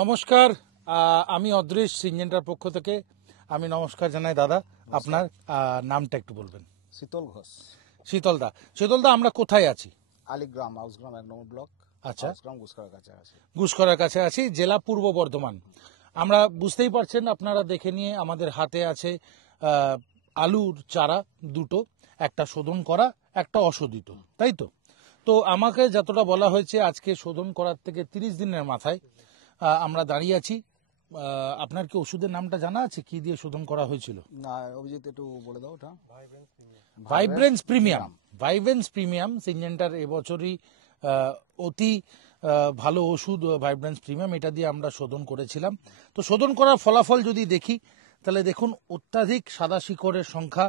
নমস্কার, আমি অদৃশ সিনজেন্টার পক্ষ থেকে আমি নমস্কার জানাই। দাদা, আপনার নামটা একটু বলবেন? শীতল ঘোষ। শীতলদা। শীতলদা, আমরা কোথায় আছি? আলিগ্রাম, হাউসগ্রাম 1 নম্বর ব্লক। আচ্ছা, হাউসগ্রাম গুসকরার কাছে আছে। গুসকরার কাছে আছি, জেলা পূর্ব বর্ধমান। আমরা বুঝতেই পারছেন, আপনারা দেখে নিয়ে আমাদের হাতে আছে আলুর চারা দুটো, একটা শোধন করা, একটা অশোধিত, তাই তো? তো আমাকে যতটা বলা হয়েছে, আজকে শোধন করার থেকে 30 দিনের মাথায় আমরা দাঁড়িয়ে আছি। আপনার কি ওষুধের নামটা জানা আছে, কি দিয়ে শোধন করা হয়েছিল? না, অভিজিৎ একটু বলে দাও ওটা। Vibrance premium. ভাইব্রেন্স প্রিমিয়াম সিনজেন্টার এবছরই অতি ভালো ওষুধ ভাইব্রেন্স প্রিমিয়াম, এটা দিয়ে আমরা শোধন করেছিলাম। তো শোধন করার ফলাফল যদি দেখি, তাহলে দেখুন অত্যাধিক সাদা শিকড়ের সংখ্যা,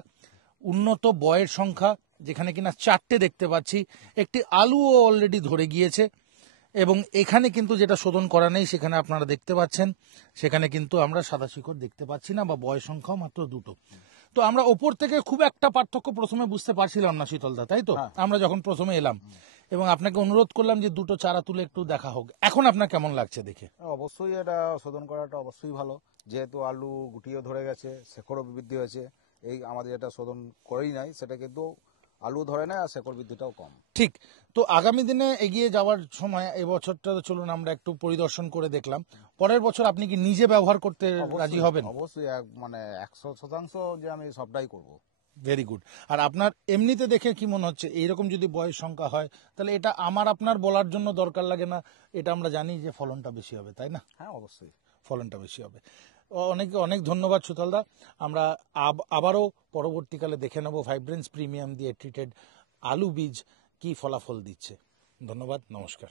উন্নত বয়ের সংখ্যা, যেখানে কিনা 4টে দেখতে পাচ্ছি, একটি আলুও অলরেডি ধরে গিয়েছে। এবং এখানে কিন্তু যেটা শোধন করা নেই, সেখানে আপনারা দেখতে পাচ্ছেন, সেখানে কিন্তু আমরা সাদা শিকড় দেখতে পাচ্ছি না, বা বয়ের সংখ্যাও মাত্র 2টো। তো আমরা ওপর থেকে খুব একটা পার্থক্য প্রথমে বুঝতে পারছিলাম না শীতলদা, তাই তো? আমরা যখন প্রথমে এলাম এবং আপনাকে অনুরোধ করলাম যে দুটো চারা তুলে একটু দেখা হোক, এখন আপনার কেমন লাগছে দেখে? অবশ্যই এটা শোধন করাটা অবশ্যই ভালো, যেহেতু আলু গুটিও ধরে গেছে, শেকড়ও বৃদ্ধি হয়েছে। এই আমাদের যেটা শোধন করেই নাই, সেটা কিন্তু আলু ধরে না আর শেকড় বৃদ্ধিটাও কম। ঠিক। তো আগামী দিনে এগিয়ে যাওয়ার সময় এই বছরটা তো চলুন আমরা একটু পরিদর্শন করে দেখলাম, পরের বছর আপনি কি নিজে ব্যবহার করতে রাজি হবেন? অবশ্যই, মানে 100% যে আমি সবটাই করব। Very good. আর আপনার এমনিতে দেখে কি মনে হচ্ছে, এইরকম যদি বয়স সংখ্যা হয়, তাহলে এটা আমার আপনার বলার জন্য দরকার লাগে না, এটা আমরা জানি যে ফলনটা বেশি হবে, তাই না? হ্যাঁ, অবশ্যই ফলনটা বেশি হবে। অনেক অনেক ধন্যবাদ সুতলদা। আমরা আবারও পরবর্তীকালে দেখে নেব ভাইব্রেন্স প্রিমিয়াম দিয়ে ট্রিটেড আলু বীজ কি ফলাফল দিচ্ছে। ধন্যবাদ, নমস্কার।